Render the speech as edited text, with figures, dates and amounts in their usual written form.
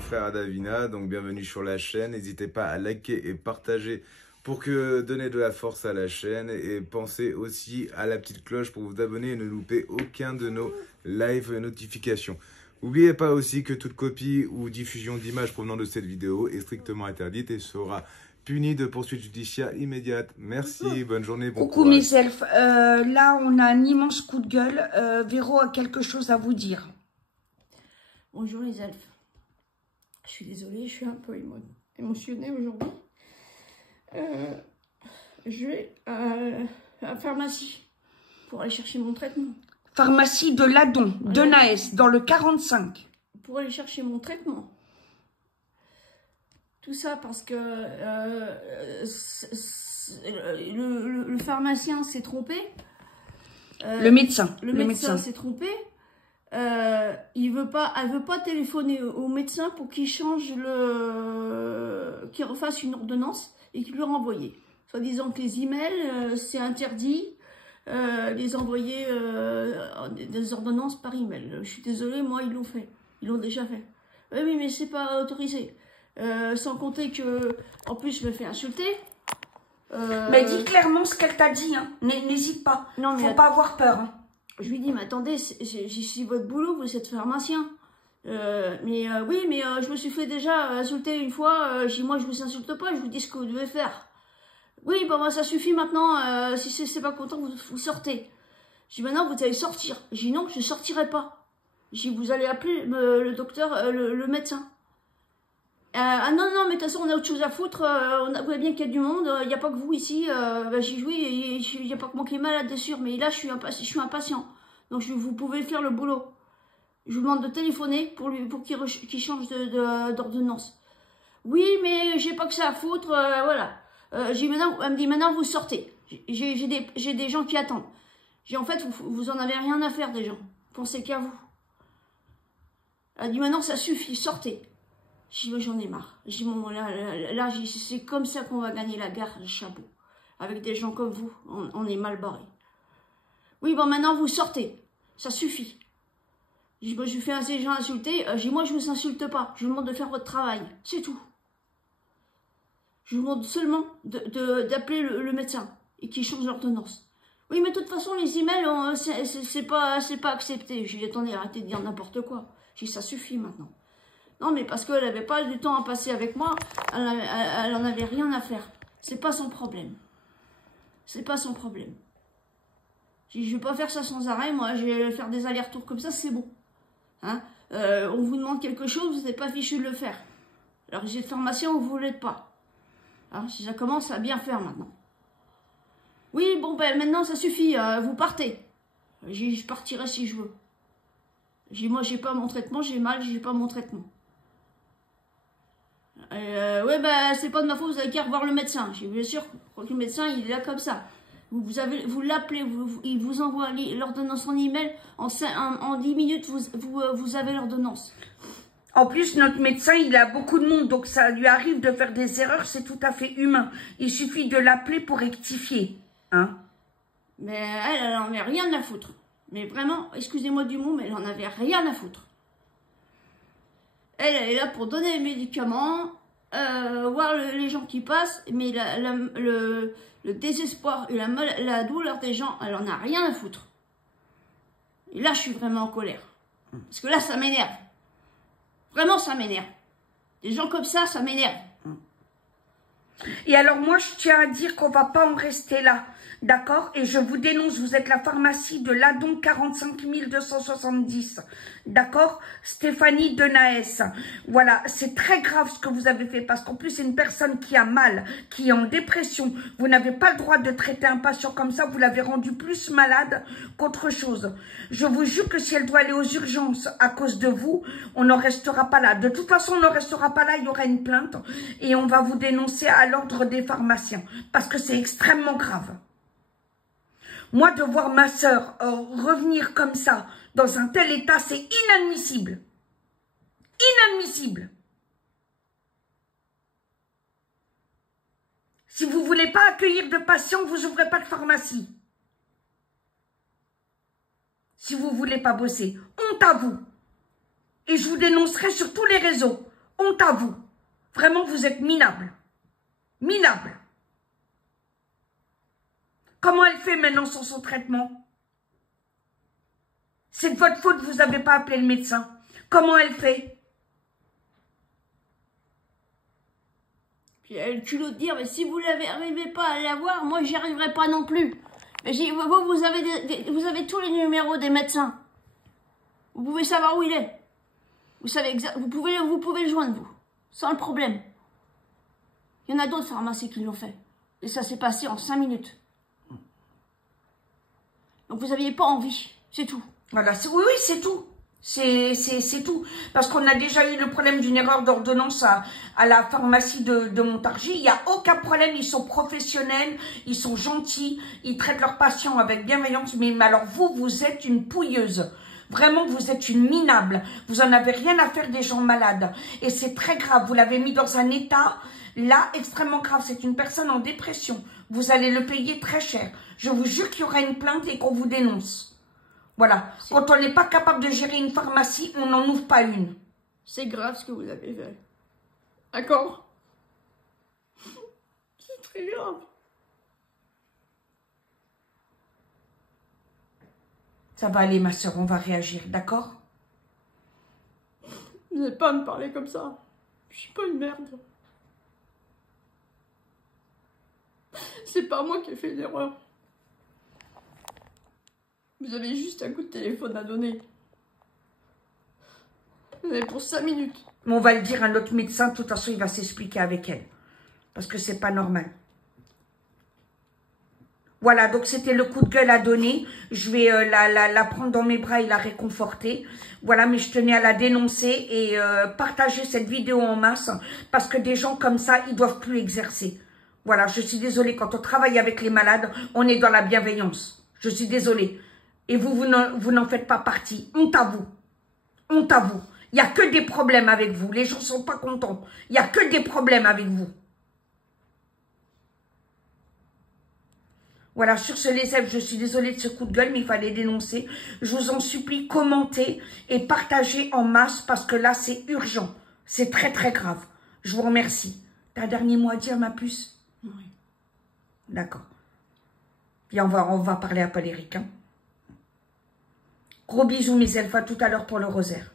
le frère Davina, donc bienvenue sur la chaîne. N'hésitez pas à liker et partager pour que donner de la force à la chaîne. Et pensez aussi à la petite cloche pour vous abonner et ne louper aucun de nos live notifications. N'oubliez pas aussi que toute copie ou diffusion d'images provenant de cette vidéo est strictement interdite et sera punie de poursuites judiciaires immédiates. Merci, bonne journée, bon Coucou courage. mes elfes, là on a un immense coup de gueule, Véro a quelque chose à vous dire. Bonjour les elfes. Je suis désolée, je suis un peu émotionnée aujourd'hui. Je vais à la pharmacie pour aller chercher mon traitement. Pharmacie de Ladon, de Naës, dans le 45. Pour aller chercher mon traitement. Tout ça parce que le pharmacien s'est trompé. Le médecin. Le médecin s'est trompé. Elle veut pas téléphoner au médecin pour qu'il change qu'il refasse une ordonnance et qu'il lui renvoie. Soit disant que les emails, c'est interdit, les envoyer des ordonnances par email. Je suis désolée, moi ils l'ont fait. Ils l'ont déjà fait. Oui, mais c'est pas autorisé. Sans compter que, en plus, je me fais insulter. Mais dis clairement ce qu'elle t'a dit, hein. N'hésite pas. Non, mais faut pas avoir peur. Hein. Je lui dis, mais attendez, j'y suis votre boulot, vous êtes pharmacien. Oui, mais je me suis fait déjà insulter une fois. Je dis, moi, je vous insulte pas, je vous dis ce que vous devez faire. Oui, bon, ça suffit maintenant. Si c'est pas content, vous sortez. Je dis, maintenant, vous allez sortir. Je dis, non, je sortirai pas. Je dis, vous allez appeler le docteur, le médecin. Ah non, non, mais de toute façon, on a autre chose à foutre. Vous voyez bien qu'il y a du monde. Il n'y a pas que vous ici. J'ai joué. Il n'y a pas que moi qui est malade, bien sûr. Mais là, je suis un patient. Donc, vous pouvez faire le boulot. Je vous demande de téléphoner pour qu'il change d'ordonnance. Oui, mais j'ai pas que ça à foutre. Voilà. Elle me dit, maintenant, vous sortez. J'ai des gens qui attendent. J'ai en fait, vous en avez rien à faire des gens. Pensez qu'à vous. Elle dit, maintenant, ça suffit. Sortez. J'ai dit, j'en ai marre. J'ai dit, bon, là c'est comme ça qu'on va gagner la guerre, le chapeau. Avec des gens comme vous, on est mal barré. Oui, bon, maintenant, vous sortez. Ça suffit. J'ai dit, bon, je fais assez de gens insulter. J'ai dit, moi, je vous insulte pas. Je vous demande de faire votre travail. C'est tout. Je vous demande seulement d'appeler le médecin et qu'il change l'ordonnance. Oui, mais de toute façon, les emails, c'est pas accepté. J'ai dit, attendez, arrêtez de dire n'importe quoi. J'ai dit, ça suffit maintenant. Non, mais parce qu'elle n'avait pas du temps à passer avec moi, elle en avait rien à faire. C'est pas son problème. C'est pas son problème. Je ne vais pas faire ça sans arrêt, moi, je vais faire des allers-retours comme ça, c'est bon. Hein, on vous demande quelque chose, vous n'êtes pas fichu de le faire. Alors, j'ai de pharmacien, vous ne l'êtes pas. Hein, si ça commence à bien faire maintenant. Oui, bon, ben maintenant, ça suffit, vous partez. Je partirai si je veux. Moi, j'ai pas mon traitement, j'ai mal, j'ai pas mon traitement. Ouais, bah, c'est pas de ma faute, vous avez qu'à revoir le médecin. J'ai bien sûr, le médecin, il est là comme ça. Vous l'appelez, il vous envoie l'ordonnance en email. En 10 minutes, vous avez l'ordonnance. En plus, notre médecin, il a beaucoup de monde, donc ça lui arrive de faire des erreurs, c'est tout à fait humain. Il suffit de l'appeler pour rectifier. Hein? Mais elle en avait rien à foutre. Mais vraiment, excusez-moi du mot, mais elle en avait rien à foutre. Elle est là pour donner les médicaments, voir les gens qui passent, mais le désespoir et la douleur des gens, elle en a rien à foutre. Et là, je suis vraiment en colère. Parce que là, ça m'énerve. Vraiment, ça m'énerve. Des gens comme ça m'énerve. Et alors, moi, je tiens à dire qu'on va pas en rester là. D'accord? Et je vous dénonce, vous êtes la pharmacie de Ladon 45 270. D'accord? Stéphanie de Naès. Voilà, c'est très grave ce que vous avez fait parce qu'en plus, c'est une personne qui a mal, qui est en dépression. Vous n'avez pas le droit de traiter un patient comme ça. Vous l'avez rendu plus malade qu'autre chose. Je vous jure que si elle doit aller aux urgences à cause de vous, on n'en restera pas là. De toute façon, on n'en restera pas là. Il y aura une plainte et on va vous dénoncer à l'ordre des pharmaciens parce que c'est extrêmement grave. Moi, de voir ma sœur revenir comme ça, dans un tel état, c'est inadmissible. Inadmissible. Si vous ne voulez pas accueillir de patients, vous n'ouvrez pas de pharmacie. Si vous ne voulez pas bosser, honte à vous. Et je vous dénoncerai sur tous les réseaux. Honte à vous. Vraiment, vous êtes minable. Minable. Comment elle fait maintenant sans son traitement? C'est de votre faute, vous n'avez pas appelé le médecin. Comment elle fait? Puis elle a le culot de dire, mais si vous n'arrivez pas à l'avoir, moi j'y arriverai pas non plus. Mais vous avez tous les numéros des médecins. Vous pouvez savoir où il est. Vous savez vous pouvez le joindre, vous, sans le problème. Il y en a d'autres pharmacies qui l'ont fait. Et ça s'est passé en 5 minutes. Donc vous n'aviez pas envie, c'est tout. Voilà, oui, c'est tout. C'est tout. Parce qu'on a déjà eu le problème d'une erreur d'ordonnance à la pharmacie de Montargis. Il n'y a aucun problème, ils sont professionnels, ils sont gentils, ils traitent leurs patients avec bienveillance. Mais alors vous êtes une pouilleuse. Vraiment, vous êtes une minable. Vous n'en avez rien à faire des gens malades. Et c'est très grave. Vous l'avez mis dans un état, là, extrêmement grave. C'est une personne en dépression. Vous allez le payer très cher. Je vous jure qu'il y aura une plainte et qu'on vous dénonce. Voilà. Quand on n'est pas capable de gérer une pharmacie, on n'en ouvre pas une. C'est grave ce que vous avez fait. D'accord? C'est très grave. Ça va aller, ma soeur, on va réagir, d'accord? Vous n'allez pas à me parler comme ça. Je suis pas une merde. C'est pas moi qui ai fait l'erreur. Vous avez juste un coup de téléphone à donner. Vous avez pour 5 minutes. Mais on va le dire à notre médecin, de toute façon, il va s'expliquer avec elle. Parce que c'est pas normal. Voilà, donc c'était le coup de gueule à donner. Je vais la prendre dans mes bras et la réconforter. Voilà, mais je tenais à la dénoncer et partager cette vidéo en masse. Parce que des gens comme ça, ils doivent plus exercer. Voilà, je suis désolée, quand on travaille avec les malades, on est dans la bienveillance. Je suis désolée. Et vous n'en faites pas partie. Honte à vous. Honte à vous. Il n'y a que des problèmes avec vous. Les gens ne sont pas contents. Il n'y a que des problèmes avec vous. Voilà, sur ce, les élèves, je suis désolée de ce coup de gueule, mais il fallait dénoncer. Je vous en supplie, commentez et partagez en masse parce que là, c'est urgent. C'est très, très grave. Je vous remercie. T'as un dernier mot à dire, ma puce? Oui. D'accord. Puis on va parler à Paul Eric. Hein. Gros bisous, mes elfes. À tout à l'heure pour le rosaire.